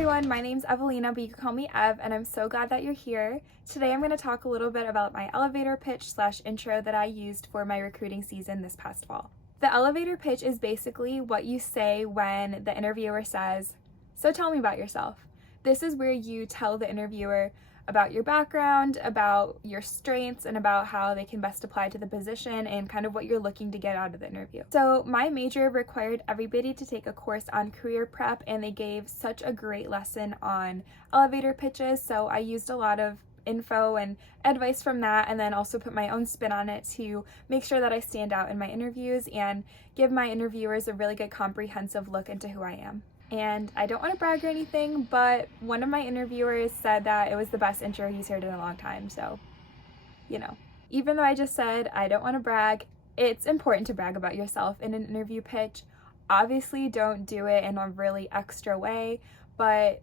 everyone, my name's Evelina, but you can call me Ev, and I'm so glad that you're here. Today I'm going to talk a little bit about my elevator pitch / intro that I used for my recruiting season this past fall. The elevator pitch is basically what you say when the interviewer says, "So tell me about yourself." This is where you tell the interviewer about your background, about your strengths, and about how they can best apply to the position and kind of what you're looking to get out of the interview. So my major required everybody to take a course on career prep, and they gave such a great lesson on elevator pitches, so I used a lot of info and advice from that, and then also put my own spin on it to make sure that I stand out in my interviews and give my interviewers a really good comprehensive look into who I am. And I don't want to brag or anything, but one of my interviewers said that it was the best intro he's heard in a long time, so, Even though I just said I don't want to brag, it's important to brag about yourself in an interview pitch. Obviously, don't do it in a really extra way, but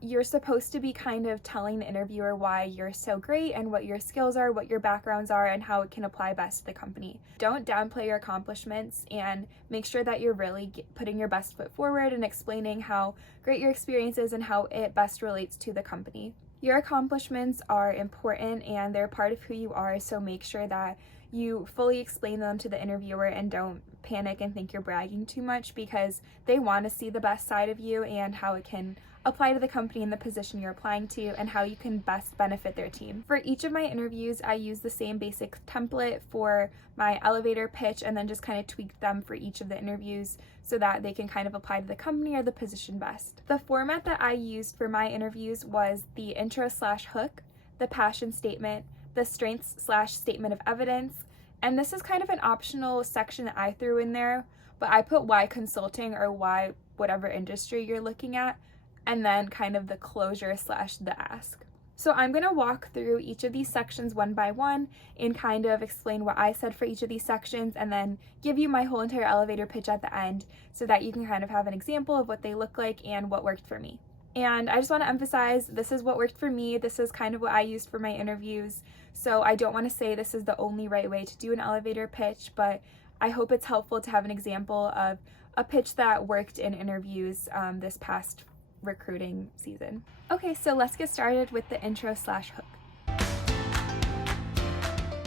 you're supposed to be kind of telling the interviewer why you're so great and what your skills are, what your backgrounds are, and how it can apply best to the company. Don't downplay your accomplishments, and make sure that you're really putting your best foot forward and explaining how great your experience is and how it best relates to the company. Your accomplishments are important and they're part of who you are, so make sure that you fully explain them to the interviewer and don't panic and think you're bragging too much, because they want to see the best side of you and how it can apply to the company and the position you're applying to, and how you can best benefit their team. For each of my interviews, I use the same basic template for my elevator pitch and then just kind of tweak them for each of the interviews so that they can kind of apply to the company or the position best. The format that I used for my interviews was the intro / hook, the passion statement, the strengths / statement of evidence, and this is kind of an optional section that I threw in there, but I put why consulting or why whatever industry you're looking at, and then kind of the closure / the ask. So I'm going to walk through each of these sections one by one and kind of explain what I said for each of these sections, and then give you my whole entire elevator pitch at the end so that you can kind of have an example of what they look like and what worked for me. And I just want to emphasize, this is what worked for me. This is kind of what I used for my interviews. So I don't want to say this is the only right way to do an elevator pitch, but I hope it's helpful to have an example of a pitch that worked in interviews this past recruiting season. Okay, so let's get started with the intro / hook.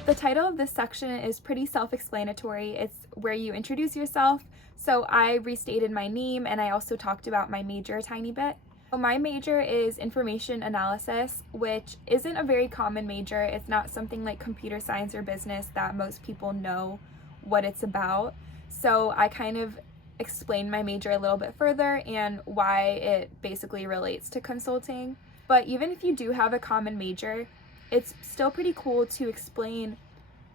The title of this section is pretty self-explanatory. It's where you introduce yourself. So I restated my name, and I also talked about my major a tiny bit. My major is information analysis, which isn't a very common major. It's not something like computer science or business that most people know what it's about. So I kind of explain my major a little bit further and why it basically relates to consulting. But even if you do have a common major, it's still pretty cool to explain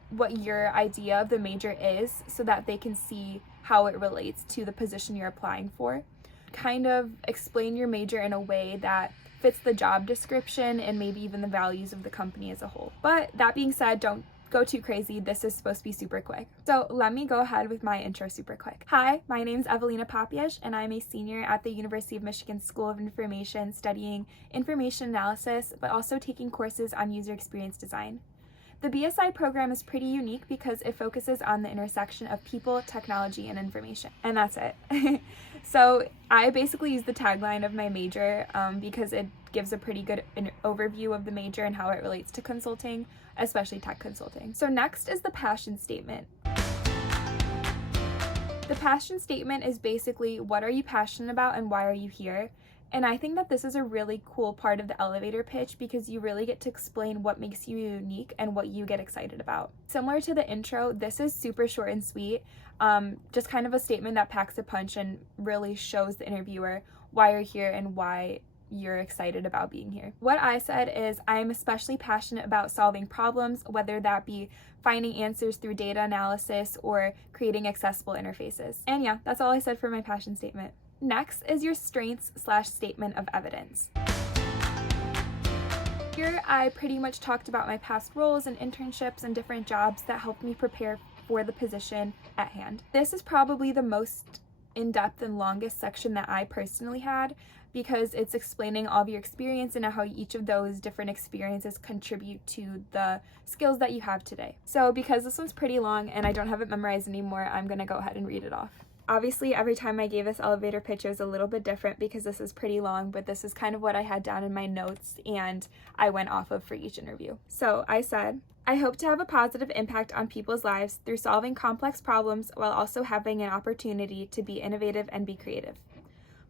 what your idea of the major is so that they can see how it relates to the position you're applying for. Kind of explain your major in a way that fits the job description and maybe even the values of the company as a whole. But that being said, don't go too crazy. This is supposed to be super quick. So let me go ahead with my intro super quick. Hi, my name's Evelina Papiesh, and I'm a senior at the University of Michigan School of Information, studying information analysis, but also taking courses on user experience design. The BSI program is pretty unique because it focuses on the intersection of people, technology, and information. And that's it. So I basically use the tagline of my major because it gives a pretty good overview of the major and how it relates to consulting, especially tech consulting. So next is the passion statement. The passion statement is basically, what are you passionate about and why are you here? And I think that this is a really cool part of the elevator pitch because you really get to explain what makes you unique and what you get excited about. Similar to the intro, this is super short and sweet, just kind of a statement that packs a punch and really shows the interviewer why you're here and why you're excited about being here. What I said is, I'm especially passionate about solving problems, whether that be finding answers through data analysis or creating accessible interfaces. And yeah, that's all I said for my passion statement. Next is your strengths / statement of evidence. Here I pretty much talked about my past roles and internships and different jobs that helped me prepare for the position at hand. This is probably the most in-depth and longest section that I personally had because it's explaining all of your experience and how each of those different experiences contribute to the skills that you have today. So because this one's pretty long and I don't have it memorized anymore, I'm gonna go ahead and read it off. Obviously, every time I gave this elevator pitch, it was a little bit different because this is pretty long, but this is kind of what I had down in my notes and I went off of for each interview. So I said, I hope to have a positive impact on people's lives through solving complex problems while also having an opportunity to be innovative and be creative.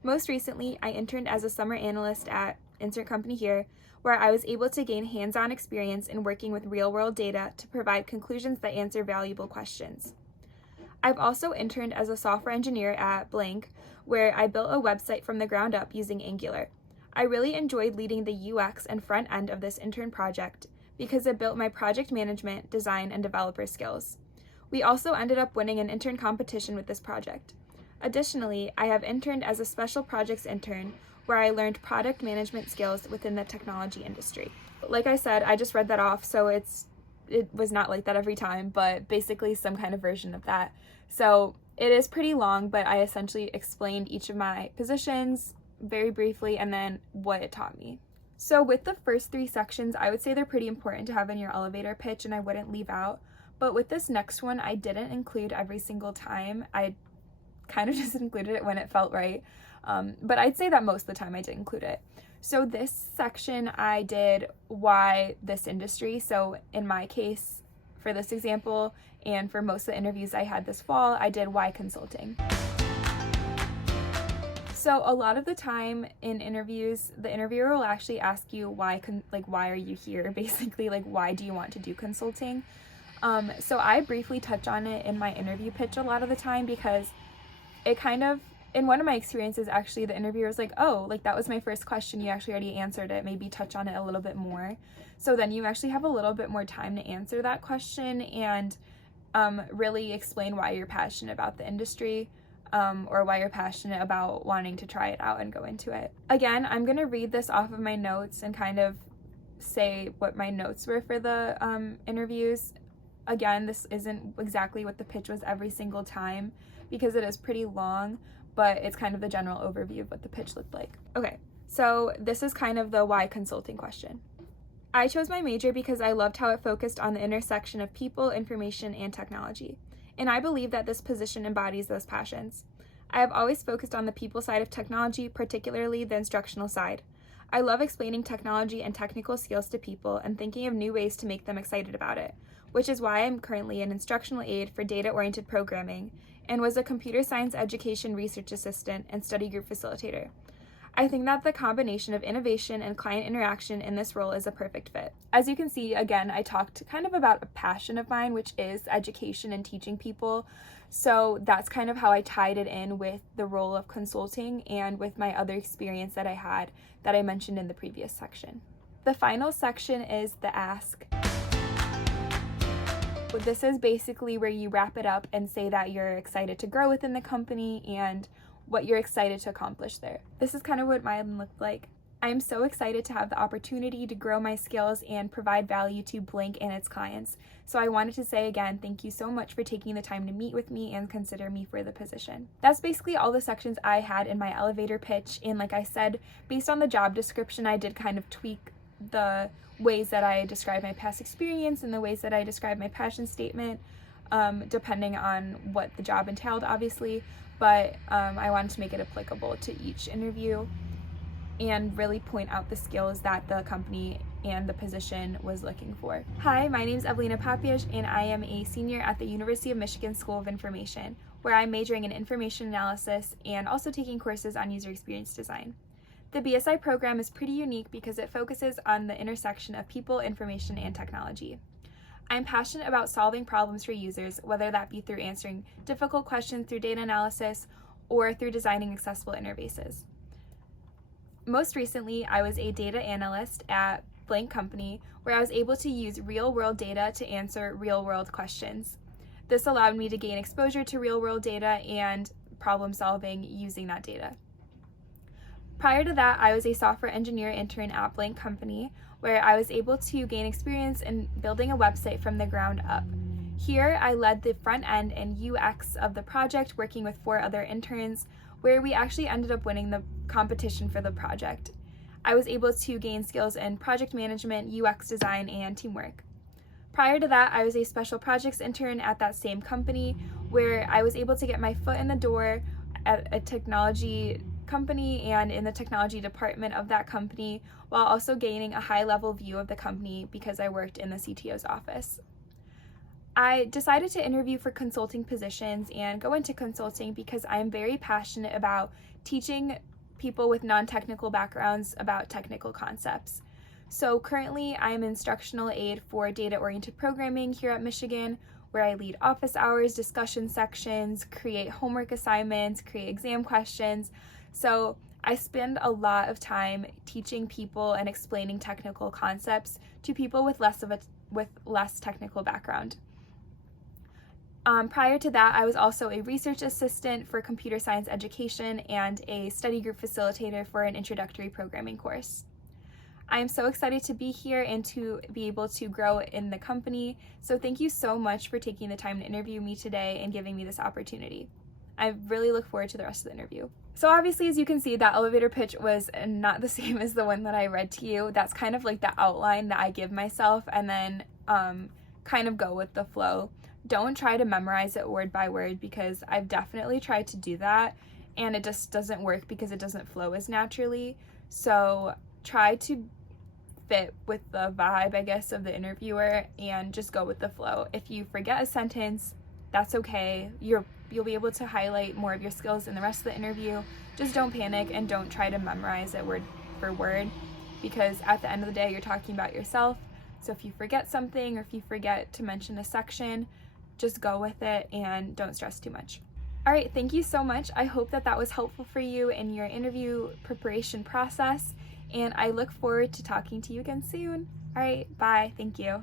Most recently, I interned as a summer analyst at insert company here, where I was able to gain hands-on experience in working with real-world data to provide conclusions that answer valuable questions. I've also interned as a software engineer at blank, where I built a website from the ground up using Angular. I really enjoyed leading the UX and front end of this intern project because it built my project management, design, and developer skills. We also ended up winning an intern competition with this project. Additionally, I have interned as a special projects intern where I learned product management skills within the technology industry. Like I said, I just read that off, so it was not like that every time, but basically some kind of version of that. So it is pretty long, but I essentially explained each of my positions very briefly and then what it taught me. So with the first 3 sections, I would say they're pretty important to have in your elevator pitch and I wouldn't leave out. But with this next one, I didn't include every single time. I kind of just included it when it felt right. But I'd say that most of the time I did include it. So this section I did why this industry. So in my case, for this example, and for most of the interviews I had this fall, I did why consulting. So a lot of the time in interviews, the interviewer will actually ask you why are you here? Basically, like, why do you want to do consulting? So I briefly touch on it in my interview pitch a lot of the time because it kind of, in one of my experiences, actually, the interviewer was like, oh, like that was my first question. You actually already answered it. Maybe touch on it a little bit more. So then you actually have a little bit more time to answer that question and really explain why you're passionate about the industry or why you're passionate about wanting to try it out and go into it. Again, I'm going to read this off of my notes and kind of say what my notes were for the interviews. Again, this isn't exactly what the pitch was every single time because it is pretty long, but it's kind of the general overview of what the pitch looked like. Okay, so this is kind of the why consulting question. I chose my major because I loved how it focused on the intersection of people, information, and technology, and I believe that this position embodies those passions. I have always focused on the people side of technology, particularly the instructional side. I love explaining technology and technical skills to people and thinking of new ways to make them excited about it, which is why I'm currently an instructional aide for data-oriented programming and was a computer science education research assistant and study group facilitator. I think that the combination of innovation and client interaction in this role is a perfect fit. As you can see, again, I talked kind of about a passion of mine, which is education and teaching people. So that's kind of how I tied it in with the role of consulting and with my other experience that I had that I mentioned in the previous section. The final section is the ask. This is basically where you wrap it up and say that you're excited to grow within the company and what you're excited to accomplish there. This is kind of what mine looked like. I am so excited to have the opportunity to grow my skills and provide value to Blank and its clients. So I wanted to say again, thank you so much for taking the time to meet with me and consider me for the position. That's basically all the sections I had in my elevator pitch. And like I said, based on the job description, I did kind of tweak the ways that I describe my past experience and the ways that I describe my passion statement, depending on what the job entailed, obviously. But I wanted to make it applicable to each interview and really point out the skills that the company and the position was looking for. Hi, my name is Evelina Papias, and I am a senior at the University of Michigan School of Information, where I'm majoring in information analysis and also taking courses on user experience design. The BSI program is pretty unique because it focuses on the intersection of people, information, and technology. I'm passionate about solving problems for users, whether that be through answering difficult questions through data analysis or through designing accessible interfaces. Most recently, I was a data analyst at Blank Company, where I was able to use real-world data to answer real-world questions. This allowed me to gain exposure to real-world data and problem solving using that data. Prior to that, I was a software engineer intern at Blank Company, where I was able to gain experience in building a website from the ground up. Here, I led the front end and UX of the project, working with 4 other interns, where we actually ended up winning the competition for the project. I was able to gain skills in project management, UX design, and teamwork. Prior to that, I was a special projects intern at that same company where I was able to get my foot in the door at a technology company and in the technology department of that company, while also gaining a high-level view of the company because I worked in the CTO's office. I decided to interview for consulting positions and go into consulting because I am very passionate about teaching people with non-technical backgrounds about technical concepts. So currently I'm instructional aide for data-oriented programming here at Michigan, where I lead office hours, discussion sections, create homework assignments, create exam questions. So I spend a lot of time teaching people and explaining technical concepts to people with less technical background. Prior to that, I was also a research assistant for computer science education and a study group facilitator for an introductory programming course. I am so excited to be here and to be able to grow in the company. So thank you so much for taking the time to interview me today and giving me this opportunity. I really look forward to the rest of the interview. So obviously, as you can see, that elevator pitch was not the same as the one that I read to you. That's kind of like the outline that I give myself and then kind of go with the flow. Don't try to memorize it word by word because I've definitely tried to do that and it just doesn't work because it doesn't flow as naturally. So try to fit with the vibe, I guess, of the interviewer and just go with the flow. If you forget a sentence, that's okay. You'll be able to highlight more of your skills in the rest of the interview. Just don't panic and don't try to memorize it word for word because at the end of the day, you're talking about yourself. So if you forget something or if you forget to mention a section, just go with it and don't stress too much. All right, thank you so much. I hope that was helpful for you in your interview preparation process, and I look forward to talking to you again soon. All right, bye. Thank you.